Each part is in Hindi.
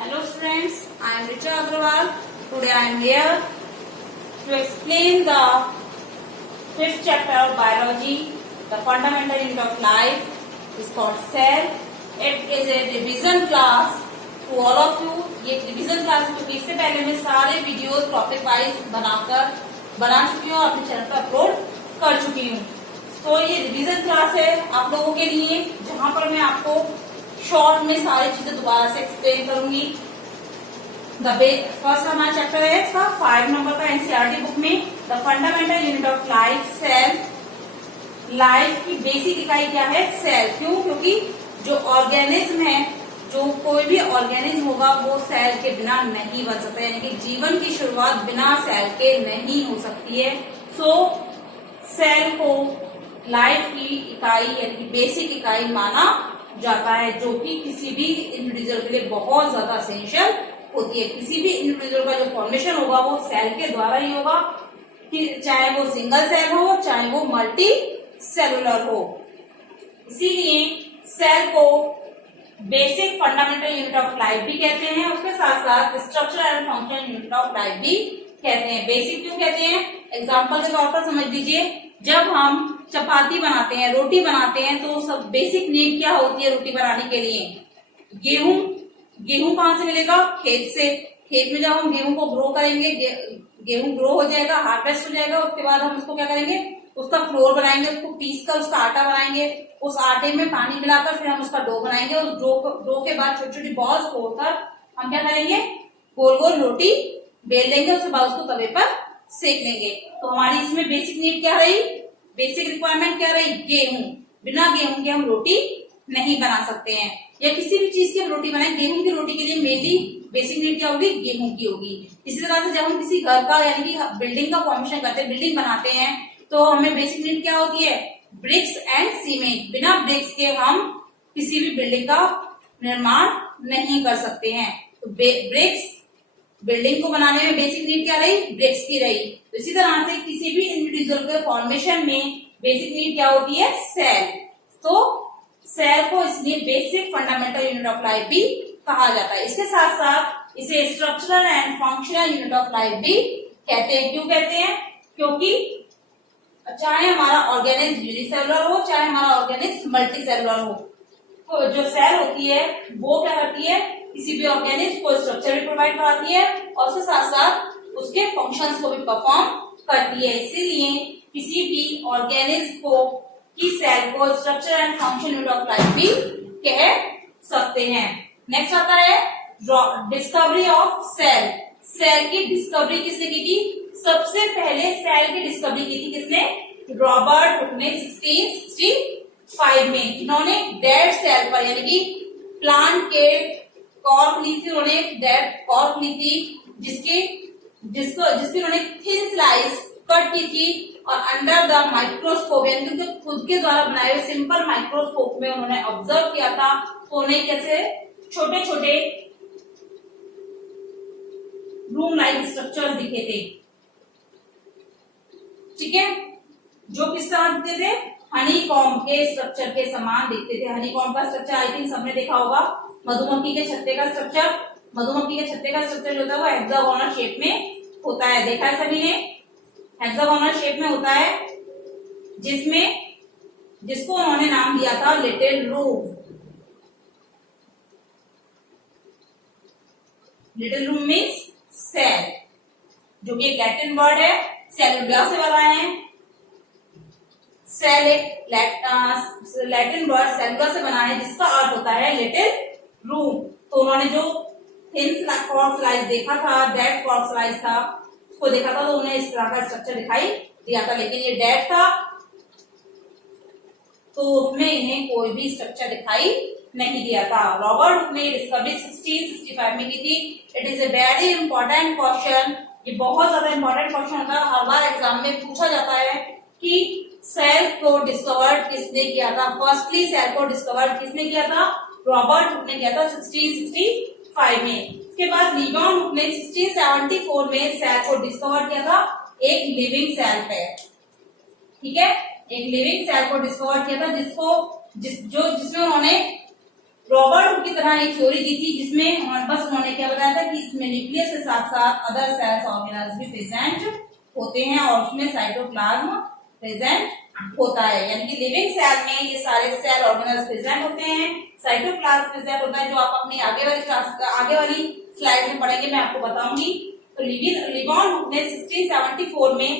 Hello students, I am Richa Agrawal. Today I am here to explain the fifth chapter of biology, the fundamental unit of life. Is called cell. It is a revision class to all of you. ये revision class है क्योंकि इससे पहले मैं सारे वीडियोस टॉपिक वाइज बना चुकी हूँ और अपने चैनल पर अपलोड कर चुकी हूँ. तो ये रिविजन क्लास है आप लोगों के लिए, जहाँ पर मैं आपको शॉर्ट में सारी चीजें दोबारा से एक्सप्लेन करूंगी. फर्स्ट हमारा चैप्टर है इसका 5 नंबर का एनसीईआरटी बुक में, the fundamental unit of life cell. Life की बेसिक इकाई क्या है? सेल. क्यों? क्योंकि जो ऑर्गेनिज्म है, जो कोई भी ऑर्गेनिज्म होगा वो सेल के बिना नहीं बन सकता, यानी कि जीवन की शुरुआत बिना सेल के नहीं हो सकती है. सो सेल को लाइफ की इकाई यानी कि बेसिक इकाई माना जाता है, जो कि किसी भी इंडिविजुअल के लिए बहुत ज्यादा एसेंशियल होती है. किसी भी इंडिविजुअल का जो फॉर्मेशन होगा वो सेल के द्वारा ही होगा, कि चाहे वो सिंगल सेल हो चाहे वो मल्टी सेलुलर हो. इसीलिए सेल को basic fundamental unit of life भी कहते हैं, उसके साथ साथ structure and function unit of life भी कहते हैं. बेसिक क्यों कहते हैं? एग्जाम्पल के तौर पर समझ लीजिए, जब हम चपाती बनाते हैं, रोटी बनाते हैं, तो सब बेसिक नीड क्या होती है रोटी बनाने के लिए? गेहूं. गेहूं कहाँ से मिलेगा? खेत से. खेत में जब हम गेहूं को ग्रो करेंगे, गेहूं ग्रो हो जाएगा, हार्वेस्ट हो जाएगा, उसके बाद हम उसको क्या करेंगे? उसका फ्लोर बनाएंगे, उसको पीस कर उसका आटा बनाएंगे, उस आटे में पानी मिलाकर फिर हम उसका डो बनाएंगे, और डो के बाद छोटी छोटी बॉल्स फोड़कर हम क्या करेंगे? गोल गोल रोटी बेल लेंगे, उसके बाद उसको तवे पर सेक लेंगे. तो हमारी इसमें बेसिक नीड क्या रही? बेसिक रिक्वायरमेंट क्या रही? गेहूं. बिना गेहूं के हम रोटी नहीं बना सकते हैं, या किसी भी चीज की हम रोटी बनाए, गेहूं की रोटी के लिए मेनली बेसिक नीड क्या होगी? गेहूं की होगी. इसी तरह से जब हम किसी घर का यानी कि बिल्डिंग का फॉर्मेशन करते हैं, बिल्डिंग बनाते हैं, तो हमें बेसिक नीड क्या होती है? Bricks and cement. बिना ब्रिक्स के हम किसी भी बिल्डिंग का निर्माण नहीं कर सकते हैं. तो ब्रिक्स बिल्डिंग को बनाने में बेसिक नीड क्या रही? ब्रिक्स की रही. तो इसी तरह से किसी भी इंडिविजुअल के फॉर्मेशन में बेसिक नीड क्या होती है? सेल. तो सेल को इसलिए basic fundamental unit of life भी कहा जाता है. इसके साथ साथ इसे structural and functional unit of life भी कहते हैं. क्यों कहते हैं? क्योंकि चाहे हमारा ऑर्गेनिज्म यूनिसेलुलर हो चाहे हमारा ऑर्गेनिज्म मल्टी सेलुलर हो, तो जो सेल होती है वो क्या करती है? किसी भी ऑर्गेनिज्म को स्ट्रक्चर भी प्रोवाइड कराती है और उसके साथ साथ उसके फंक्शंस को भी परफॉर्म करती है. इसीलिए किसी भी ऑर्गेनिज्म को की सेल को structure and function unit of life भी कह सकते हैं. नेक्स्ट आता है डिस्कवरी ऑफ सेल. सेल की डिस्कवरी किसने की थी? सबसे पहले सेल की डिस्कवरी की थी किसने? रॉबर्ट हुक ने 1665 में. इन्होंने डेड सेल पर यानी कि प्लांट के कॉर्क ली थी, उन्होंने डेड कॉर्क ली थी, जिसकी उन्होंने थिन स्लाइस कट की थी, और अंडर द माइक्रोस्कोप यानी कि उनके खुद के द्वारा बनाए हुए सिंपल माइक्रोस्कोप में उन्होंने ऑब्जर्व किया था. तो उन्हें कैसे छोटे छोटे रूम लाइक स्ट्रक्चर्स दिखे थे. ठीक है, जो किस तरह दिखते थे? हनी कॉम्ब के स्ट्रक्चर के समान दिखते थे. हनी कॉम्ब का स्ट्रक्चर आई थिंक सबने देखा होगा. मधुमक्खी के छत्ते का स्ट्रक्चर, मधुमक्खी के छत्ते का स्ट्रक्चर जो होता है वो हेक्सागोनल शेप में होता है. देखा है सभी ने? हेक्सागोनल शेप में होता है, जिसको उन्होंने नाम दिया था little room. Little room means cell, जो कि एक लैटिन वर्ड है, सेलुला से बना है. सेल एक लैटिन वर्ड सेलुला से बना है, जिसका अर्थ होता है लिटिल रूम. तो उन्होंने जो थिन कॉर्क स्लाइस देखा था, डेड कॉर्क स्लाइस था, उसको देखा था, तो उन्हें इस तरह का स्ट्रक्चर दिखाई दिया था. लेकिन ये डेड था तो उसमें इन्हें कोई भी स्ट्रक्चर दिखाई नहीं दिया था. रॉबर्ट हुक ने डिस्कवरी 1665 में की थी. It is a very important question. ये बहुत ज्यादा इंपॉर्टेंट क्वेश्चन होता है, हर बार एग्जाम में पूछा जाता है कि सेल को डिस्कवर किसने किया था. फर्स्टली सेल को डिस्कवर किसने किया था? रॉबर्ट हुक ने किया था 1665 में. उसके बाद लीगॉन हुक ने 1674 में सेल को डिस्कवर किया था एक लिविंग सेल पे. ठीक है, एक लिविंग सेल को डिस्कवर किया था, जिसमें उन्होंने रॉबर्ट हुक की तरह एक थ्योरी दी थी जिसमें बस उन्होंने क्या बताया था कि इसमें न्यूक्लियस के साथ साथ अदर सेल्स ऑर्गेनल्स भी प्रेजेंट होते हैं और उसमें साइटोप्लाज्म प्रेजेंट होता है। यानी कि लिविंग सेल में ये सारे सेल ऑर्गेनल्स प्रेजेंट होते हैं, साइटोप्लाज्म प्रेजेंट होता है, जो आप अपनी आगे वाली स्लाइड में पढ़ेंगे, मैं आपको बताऊंगी। तो लिवॉन हुक ने 1674 में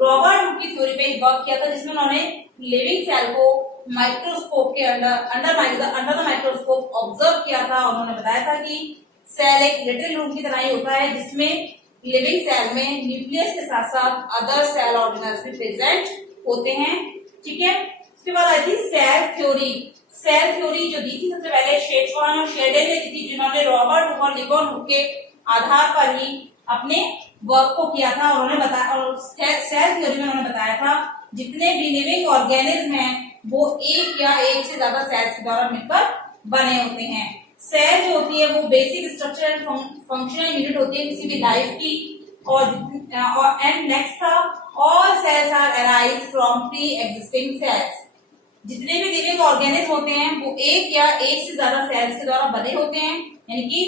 रॉबर्ट हुक की थ्योरी पे वर्क किया था जिसमें उन्होंने लिविंग सेल को माइक्रोस्कोप के अंडर द माइक्रोस्कोप ऑब्जर्व किया था। उन्होंने बताया था कि सेल एक लिटिल रूम की तरह ही होता है जिसमें लिविंग सेल में न्यूक्लियस के साथ साथ अदर सेल ऑर्गेनल्स भी प्रेजेंट होते हैं। ठीक है, उसके बाद आई थी सेल थ्योरी। सेल थ्योरी जो दी थी सबसे पहले शेचवान और शेल्डेन ने दी थी, जिन्होंने रॉबर्ट हुक और लिवॉन हुक के आधार पर ही अपने वर्क को किया था। उन्होंने बताया, और सेल थ्योरी में उन्होंने बताया था जितने भी लिविंग ऑर्गेनिज्म हैं वो एक या एक से ज्यादा सेल्स के द्वारा मिलकर बने होते हैं। सेल जो होती है वो basic structure and functional unit होती है किसी भी लाइफ की। और एंड नेक्स्ट था all cells are arise from pre existing cells. जितने भी लिविंग ऑर्गेनिज्म होते हैं वो एक या एक से ज्यादा सेल्स के द्वारा बने होते हैं। यानी कि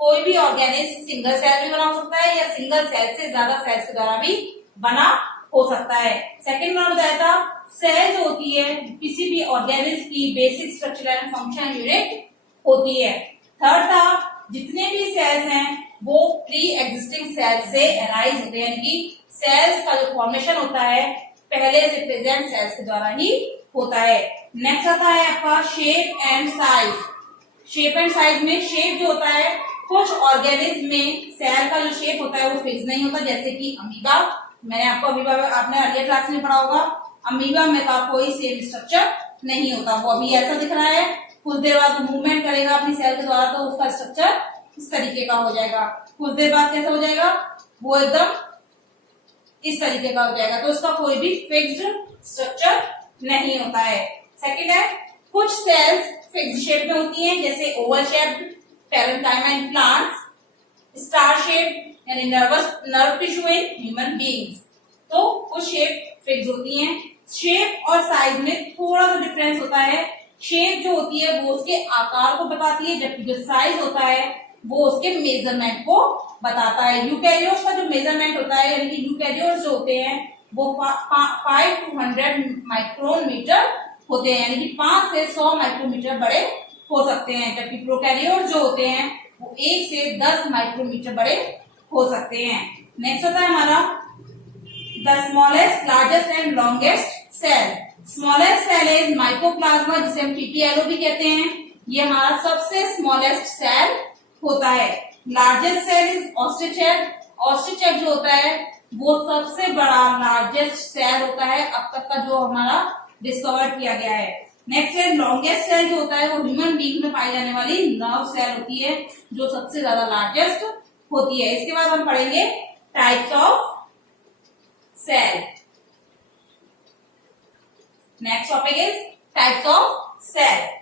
कोई भी ऑर्गेनिज्म सिंगल सेल भी बना हो सकता है या सिंगल सेल से ज्यादा सेल्स के द्वारा भी बना हो सकता है। सेकेंड मैंने बताया था सेल जो होती है किसी भी ऑर्गेनिज्म की basic structure and functional unit होती है। थर्ड था जितने भी सेल्स हैं वो प्री एग्जिस्टिंग सेल्स से अराइज होते हैं, यानी कि सेल्स का जो फॉर्मेशन होता है पहले से प्रेजेंट सेल्स के द्वारा ही होता है। नेक्स्ट आता है आपका shape and size. Shape and size में शेप जो होता है कुछ ऑर्गेनिज्म में सेल का जो शेप होता है वो फिक्स नहीं होता, जैसे कि अमीबा। मैंने आपको अमीबा आपने अगले क्लास में पढ़ा होगा, अमीबा में का कोई सेम स्ट्रक्चर नहीं होता। वो अभी ऐसा दिख रहा है, कुछ देर बाद मूवमेंट करेगा अपनी सेल के द्वारा तो उसका स्ट्रक्चर इस तरीके का हो जाएगा। कुछ देर बाद कैसा हो जाएगा, वो एकदम इस तरीके का हो जाएगा। तो उसका कोई भी फिक्स्ड स्ट्रक्चर नहीं होता है। सेकंड है कुछ सेल्स फिक्स्ड शेप में होती हैं, जैसे oval shape parenchyma in plants, star shape यानी nerve tissue in human beings. तो कुछ शेप फिक्स होती हैं। शेप और साइज में थोड़ा सा डिफरेंस होता है। शेप जो होती है वो उसके आकार को बताती है, जबकि जो साइज होता है वो उसके मेजरमेंट को बताता है। यूकैरियोट्स का जो मेजरमेंट होता है, यानी कि यूकैरियोट्स जो होते हैं वो 5 to 100 माइक्रोन मीटर होते हैं, यानी कि 5 से 100 माइक्रोमीटर बड़े हो सकते हैं, जबकि प्रोकैरियोट्स जो होते हैं वो 1 से 10 माइक्रोमीटर बड़े हो सकते हैं। नेक्स्ट होता है हमारा the smallest largest and longest cell. Smallest cell is mycoplasma, जिसे हम टीटीएलओ भी कहते हैं। ये हमारा सबसे स्मॉलेस्ट सेल होता है। Largest cell is ostrich egg. Ostrich egg जो होता है वो सबसे बड़ा लार्जेस्ट सेल होता है अब तक का जो हमारा डिस्कवर किया गया है। नेक्स्ट है लॉन्गेस्ट सेल जो होता है वो ह्यूमन बीइंग में पाई जाने वाली नर्व सेल होती है, जो सबसे ज्यादा लार्जेस्ट होती है। इसके बाद हम पढ़ेंगे types of cell. Next topic is types of cell.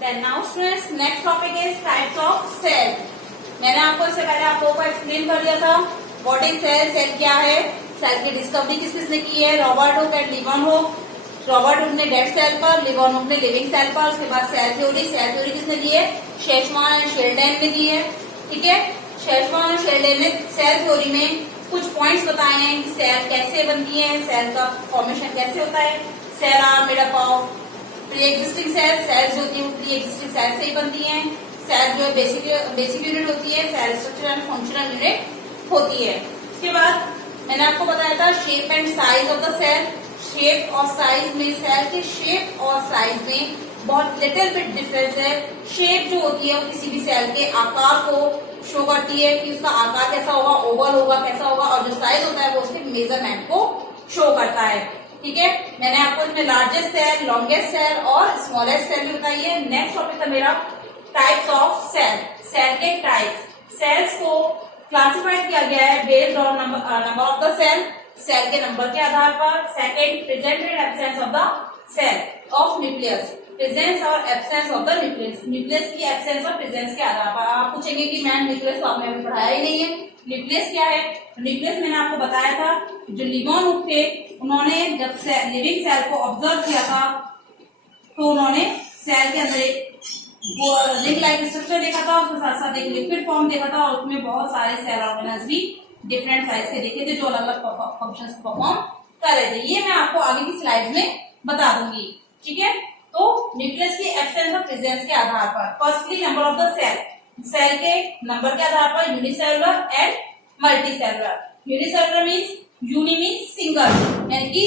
Then now students, next topic is types of cell. मैंने आपको इससे पहले आप लोगों को एक्सप्लेन कर दिया था व्हाट इज सेल, सेल क्या है, सेल की डिस्कवरी किस किसने की है, Robert Hooke and Livon hook. Robert Hooke ने डेड सेल पर, लिवॉन हुक ने लिविंग सेल पर। उसके बाद सेल थ्योरी किसने दी है, शेचमान एंड शेल्डेन ने दी है। ठीक है, शेचमान और शेल्डेन ने सेल थ्योरी में कुछ पॉइंट्स बताए हैं कि सेल कैसे बनती है, सेल का फॉर्मेशन कैसे होता है। Cell are made up of pre existing cells जो होती है वो प्री एग्जिस्टिंग सेल से ही बनती हैं। सेल जो है बेसिक यूनिट होती है, cell structure and functional unit होती है। उसके बाद मैंने आपको बताया था shape and size of the cell. Shape और साइज में, सेल के शेप और साइज में बहुत लिटिल बिट डिफरेंस है। शेप जो होती है वो किसी भी सेल के आकार को शो करती है कि उसका आकार कैसा होगा, ओवल होगा, कैसा होगा, और जो साइज होता है वो उसके मेजरमेंट को शो करता है। ठीक है, मैंने आपको इसमें लार्जेस्ट सेल, लॉन्गेस्ट सेल और स्मॉलेस्ट सेल भी बताई है। नेक्स्ट टॉपिक था मेरा टाइप्स ऑफ सेल, सेल के टाइप्स। सेल्स को क्लासिफाइड किया गया है based on number of the cell के नंबर के आधार पर। Second, present and absence of the cell of nucleus, presence और absence of the nucleus, nucleus की एब्सेंस और प्रेजेंस के आधार पर। आप पूछेंगे कि मैम न्यूक्लियस तो आपने अभी पढ़ाया ही नहीं है, न्यूक्लियस क्या है? न्यूक्लियस मैंने आपको बताया था, जो लिबोनुक थे उन्होंने जब लिविंग सेल को ऑब्जर्व किया था तो उन्होंने सेल के अंदर एक रिंग लाइक स्ट्रक्चर देखा था, उसके साथ साथ एक लिक्विड फॉर्म देखा था और उसमें बहुत सारे सेल ऑर्गेनल्स भी डिफरेंट साइज के देखे थे जो अलग अलग फंक्शंस परफॉर्म कर रहे थे। ये मैं आपको आगे की स्लाइड में बता दूंगी, ठीक है। तो न्यूक्लियस की एब्सेंस और प्रेजेंस के आधार पर, firstly number of the cell, cell के नंबर के आधार पर unicellular and multicellular. Unicellular means uni means single, यानी कि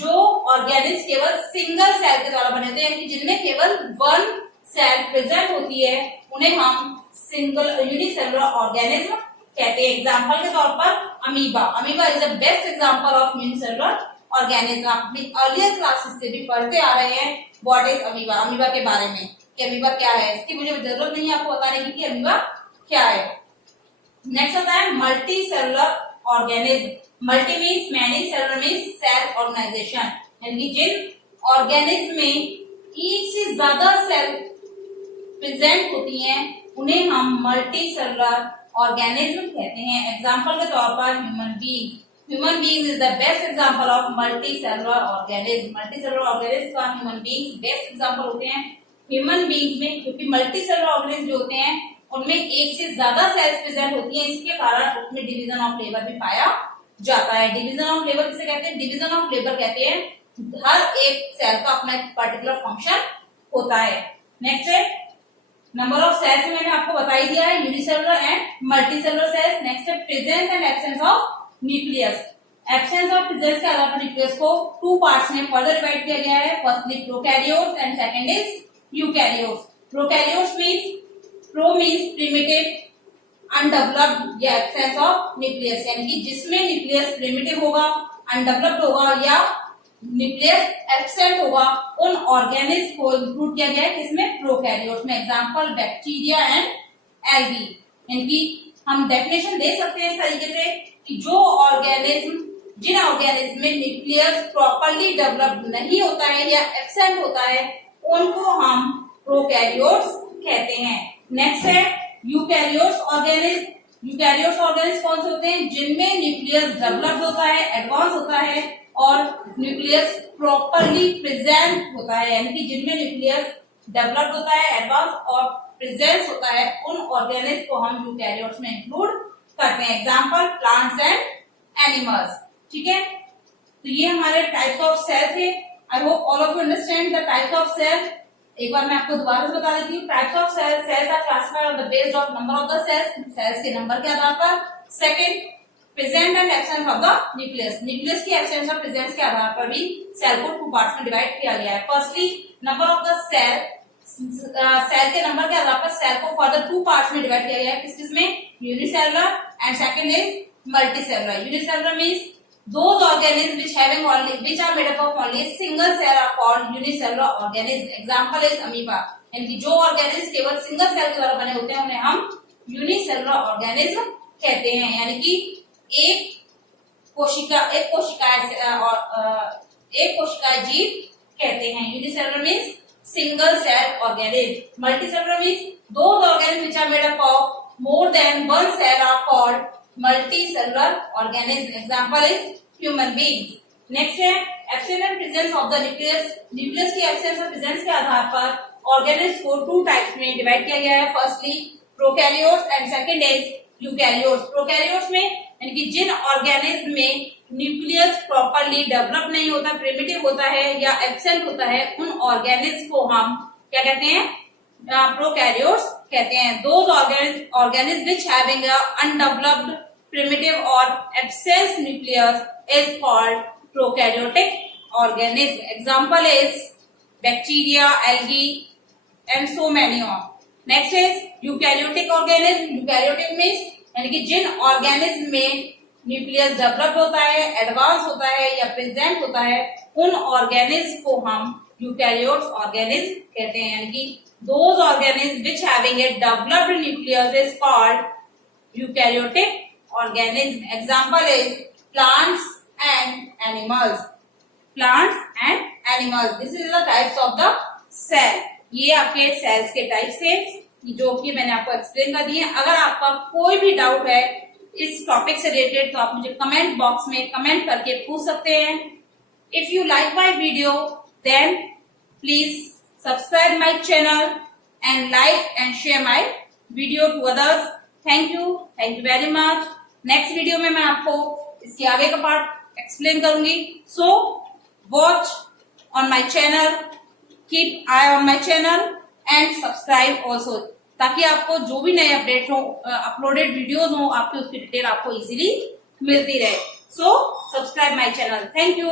जो ऑर्गेनिज्म केवल सिंगल सेल के द्वारा बने होते हैं, यानी कि जिनमें केवल वन सेल प्रेजेंट होती है उन्हें हम सिंगल यूनिसेलुलर ऑर्गेनिज्म कहते हैं। एग्जांपल के तौर पर amoeba, amoeba is the best example of unicellular organism. आप अपनी अर्लियर क्लासेस से भी पढ़ते आ रहे हैं व्हाट इज अमीबा, अमीबा के बारे में कि अमीबा क्या है। इसकी मुझे जरूरत नहीं है आपको बताने की कि अमीबा क्या है। नेक्स्ट आता है multi cellular organism. Multi means many, cellular means cell organisation, यानी कि जिन ऑर्गेनिज्म में एक से ज्यादा सेल प्रेजेंट होती हैं उन्हें हम मल्टी सेलुलर ऑर्गेनिज्म कहते हैं। एग्जाम्पल के तौर पर human being, human being is the best example of multi cellular organism. Multi cellular organism का ह्यूमन बीइंग बेस्ट एग्जाम्पल होते हैं। ह्यूमन बीइंग में क्योंकि मल्टी सेलुलर ऑर्गेनिज्म जो होते हैं उनमें एक से ज्यादा सेल्स प्रेजेंट होती हैं, इसके कारण उसमें डिवीजन ऑफ लेबर भी पाया जाता है। डिवीजन ऑफ लेबर किसे कहते हैं? डिवीजन ऑफ लेबर कहते हैं हर एक सेल का अपना एक पर्टिकुलर फंक्शन होता है। नेक्स्ट है नंबर ऑफ सेल्स, मैंने आपको बता ही दिया है, unicellular and multicellular cells. Next है presence and absence of nucleus. Absence और प्रेजेंस के आधार पर न्यूक्लियस को टू पार्ट्स में फर्दर डिवाइड किया गया है। Firstly prokaryotes and second is eukaryotes. Prokaryotes means pro means primitive undeveloped या एब्सेंस ऑफ न्यूक्लियस, यानी कि जिसमें न्यूक्लियस प्रिमिटिव होगा, अनडेवलप्ड होगा या न्यूक्लियस एब्सेंट होगा, उन ऑर्गेनिज्म को इंक्लूड किया गया है किसमें? प्रोकैरियोट्स में। Example bacteria and algae. यानी कि हम डेफिनेशन दे सकते हैं इस तरीके से कि जो ऑर्गेनिज्म, जिन ऑर्गेनिज्म में न्यूक्लियस प्रॉपर्ली डेवलप्ड नहीं होता है या एब्सेंट होता है उनको हम प्रोकैरियोट्स कहते हैं। नेक्स्ट है यूकैरियोट्स ऑर्गेनिज्म। यूकैरियोट्स ऑर्गेनिज्म कौन से होते हैं? जिनमें न्यूक्लियस डेवलप्ड होता है, एडवांस होता है और न्यूक्लियस प्रॉपर्ली प्रेजेंट होता है, यानी कि जिनमें न्यूक्लियस डेवलप्ड होता है, एडवांस और प्रेजेंस होता है, उन ऑर्गेनिज्म को हम यूकैरियोट्स में इंक्लूड करते हैं। एग्जांपल प्लांट्स एंड एनिमल्स, ठीक है। तो ये हमारे टाइप्स ऑफ सेल थे। I hope all of you understand the types of cell. एक बार मैं आपको दोबारा से बता देती हूँ। Types of cells, cells are classified on the based of number of the cells, cells के नंबर के आधार पर। Second, present and absence of the nucleus, nucleus की एब्सेंस और प्रेजेंस के आधार पर भी सेल को टू पार्ट्स में डिवाइड किया गया है। Firstly number of the cell, cell के नंबर के आधार पर सेल को फर्दर टू पार्ट्स में डिवाइड किया गया है। किस किस में? Unicellular and second is multicellular. Unicellular means those organisms which having only, which are made up of only a single cell are called unicellular organism. Example is amoeba, यानी कि जो ऑर्गेनिज्म केवल सिंगल सेल के द्वारा बने होते हैं उन्हें हम यूनिसेलुलर ऑर्गेनिज्म कहते हैं, यानी कि एक कोशिका जीव कहते हैं। Unicellular means single cell organism. Multicellular means those organisms which are made up of more than one cell are called multicellular organism. Example is human beings. Next है absence and presence of the nucleus. Nucleus की एब्सेंस और प्रेजेंस के आधार पर ऑर्गेनिज्म को टू टाइप्स में डिवाइड किया गया है। Firstly prokaryotes and second is eukaryotes. Prokaryotes में यानी कि जिन ऑर्गेनिज्म में न्यूक्लियस प्रॉपर्ली डेवलप नहीं होता, प्रिमिटिव होता है या एब्सेंट होता है, उन ऑर्गेनिज्म को हम क्या कहते हैं? प्रोकैरियोट्स कहते हैं। Those organisms which having a undeveloped, primitive or absent nucleus is called prokaryotic organism. Example is bacteria, algae, and so many more. Next is eukaryotic organism. Eukaryotic means यानी कि जिन ऑर्गेनिज्म में न्यूक्लियस डेवलप होता है, एडवांस होता है या प्रेजेंट होता है, उन ऑर्गेनिज्म को हम यूकैरियोट्स ऑर्गेनिज्म कहते हैं, यानी कि those organisms which having a developed nucleus is called eukaryotic organism. Example is plants and animals. Plants and animals. This is the types of the cell, ये आपके सेल्स के टाइप्स थे जो कि मैंने आपको एक्सप्लेन कर दिए। अगर आपका कोई भी डाउट है इस टॉपिक से रिलेटेड तो आप मुझे कमेंट बॉक्स में कमेंट करके पूछ सकते हैं। If you like my video then please subscribe my channel and like and share my video to others. Thank you very much. Next video में मैं आपको इसके आगे का पार्ट एक्सप्लेन करूंगी। So watch on my channel, keep eye on my channel and subscribe also, ताकि आपको जो भी नए अपडेट हो, अपलोडेड वीडियोस हो, आपकी उसकी डिटेल आपको इजीली मिलती रहे। So subscribe my channel. Thank you.